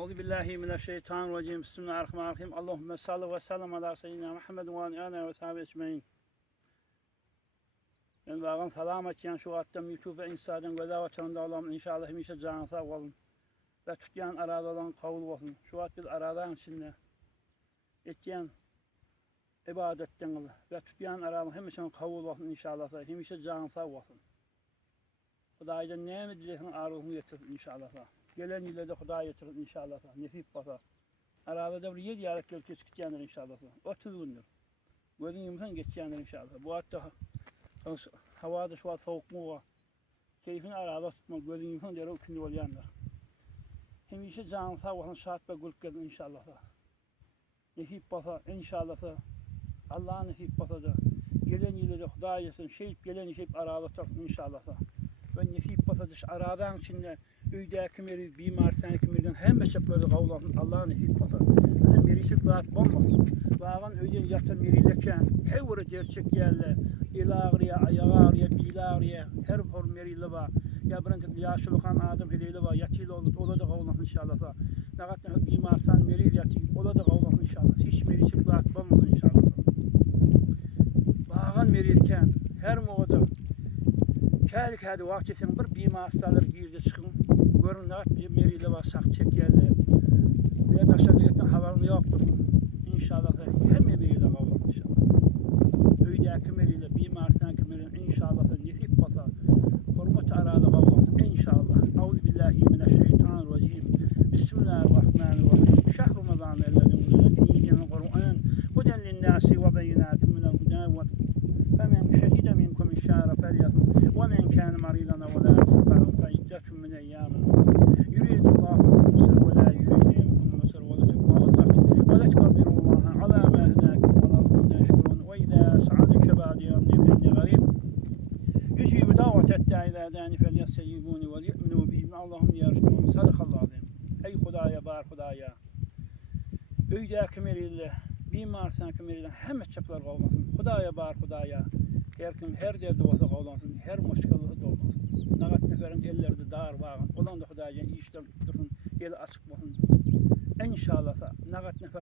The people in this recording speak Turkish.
Euzubillahimineşşeytanirracim. Bismillahirrahmanirrahim. Allahümme salli ve sellem ala seyyidina Muhammed ve ala ve sahibi ecmaîn. Ben bağın selamet yan şu attım YouTube ve Instagram göza vatanında olalım inşallah hemişe canı sağ olun. Ve tutyan arada olan kavul olsun. Şu at biz aradan içinde etken ibadetten olur. Ve tutyan arada hemişe kavul olsun inşallah. Hemişe canı sağ olsun. Hudaydan ne mi dilesin arzunu getirir inşallah. Gelen yılda da Huday getirir inşallah. Nefip basa. Arada da bir 7 aylık gölge çıkacaktır inşallah. 30 gündür. Gözün yumuşan geçecektir inşallah. Bu hatta havada şu an soğuk mu var. Keyfini arada tutma. Gözün yumuşan diye ukünde olayanlar. Hem işe canı sağ olsun şahat ve gülük gelin inşallah. Nefip basa inşallah. Allah'ın nefip basa da. Gelen yılda da Huday getirir. Şeyip gelen şeyip arada tutsun inşallah. Ve nefip basa dış aradan içinde öydəki meri, bimar sənəki meriden hem beşepleri qavlasın Allah'ın nefip basa. Zaten merisi rahat olmasın. Bağın öyden yatır merileken her vuru gerçek yerle. El ağrıya, ayağı ağrıya, bil ağrıya, her form meriyle var. Ya birinci yaşılıkan adam heleyle var. Yatıyla olur, ola da qavlasın inşallah. Ne kadar bimar sənəki meril yatıyla, ola da qavlasın inşallah. Hiç merisi rahat olmasın inşallah. Bağın merilken her muğada Kâli vaktisin bir bima hastaları girdi çıkın. Görün ne bir meriyle var sak çekerler. Ve aşağıda gitmen havarını yoktur. İnşallah hem meriyle kavlar inşallah. Öydeki meriyle bima hastaneki meriyle inşallah nefip basa. Hurmat arada kavlar inşallah. Euzubillahimineşşeytanirracim. Bismillahirrahmanirrahim. Şehr Ramazan ellezî unzile fîhil Kur'an. Huden linnâsi ve beyinâtin minel hudâ ve femen şehide minkum eş-şehre felyasum. ومن كان مريضا ولا سفر فعدة من أيام يريد الله بكم اليسر ولا يريد بكم العسر وتكبروا الله على ما هداكم ولعلكم تشكرون وإذا سألك عبادي عني فإني قريب يجيب دعوة الداعي إذا دعاني فليستجيبوني وليؤمنوا بي اللهم يرشدون صدق الله العظيم. Ey Hudaya bar Hudaya. Öydeki meriyle, bimar sənəki meriyle hem çaplar qalmasın. Hudaya bar Hudaya. Her kim her derdi olsa qavlansın, her muşkalığı dolmasın. Nağat neferin ellerde dağır bağın, olan da Hudaya'ya işler tuttursun, el açık olsun. İnşallah nağat nefer